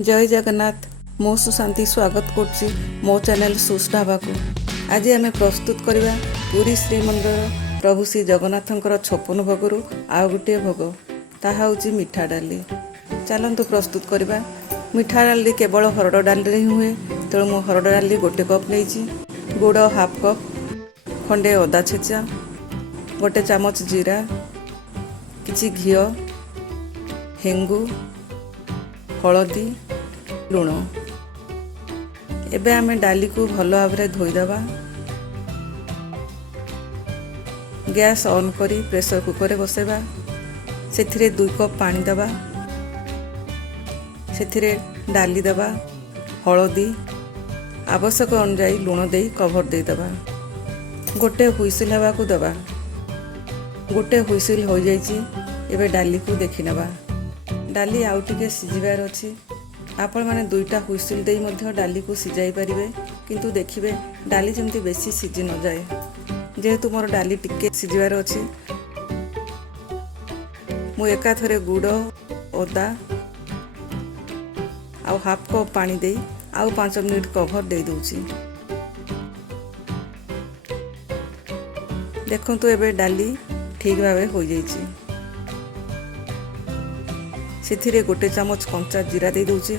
जय जगन्नाथ मो सुशांति स्वागत करछि मो चैनल सुश ढाबा को। आज आम प्रस्तुत करवा पुरी श्रीमंदिर प्रभु श्री जगन्नाथंकर 56 भोगरू आउ गोटे भोग ताहा होछि मिठा डाली। चलतु प्रस्तुत करवा। मिठा डाली केवल हरड़ डाली ही हुए, तेणु मु हरड़ डाली गोटे कप नहीं, गुड़ हाफ कप, खंडे अदा छेचा, गोटे चामच जीरा, किछि घिओ, हेंगू, हलदी, लुण। एबे आमे डाली को भल भाव धोईदबा। गैस ऑन करी प्रेशर कुकर रे बसेबा। सेथिरे 2 कप पानी दबा। सेथिरे डाली दबा, हलदी, आवश्यक अनुसार लुण दे कवर दे दबा। गोटे हुइसिल हवा को दबा। गोटे हुइसिल हो जाइछि। एबे डाली को देखि नबा। डाली आउ टिके सिझिबार अछि। आपण माने 2टा हुइसिल देई मध्य डाली को सिझाई परिबे, किंतु देखिबे डाली जेमती बेसी सिझी न जाए। जेहेतु मोर डाली टिके सिझिबार अछि, मु एका थरे गुड़, अदा आउ हाफ कप पानी देई आउ 5 मिनिट कवर दे दोछि। देखंतु एबे डाली ठीक भावे हो जाइछि। सेथिरे गोटे चामच कंचा जीरा दे दोछि।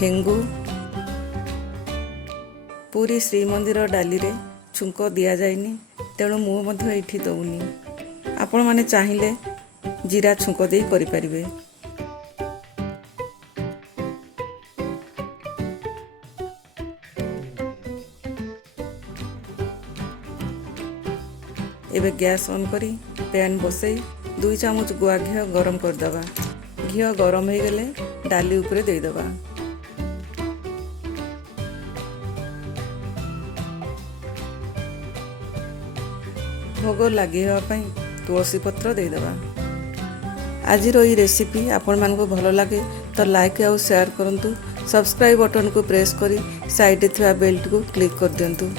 हेंगू। पूरी श्रीमंदिर डाली रे छुंक दिया जाइनी, तेणु मु मध्य एठी दउनी। आपण माने चाहिले जीरा छुंक दे करि परिबे। एबे गैस ऑन करी पैन बसई 2 चामच गुआ घी गरम कर दबा। घी गरम हो गले डाली ऊपर दे दबा। भोग लगे तुलसी पत्र दे दबा। आज ये रेसिपी आपण मानक भल लगे तो लाइक और शेयर करंतु। सब्सक्राइब बटन को प्रेस करी साइड थिबा बेल को क्लिक कर दियंतु।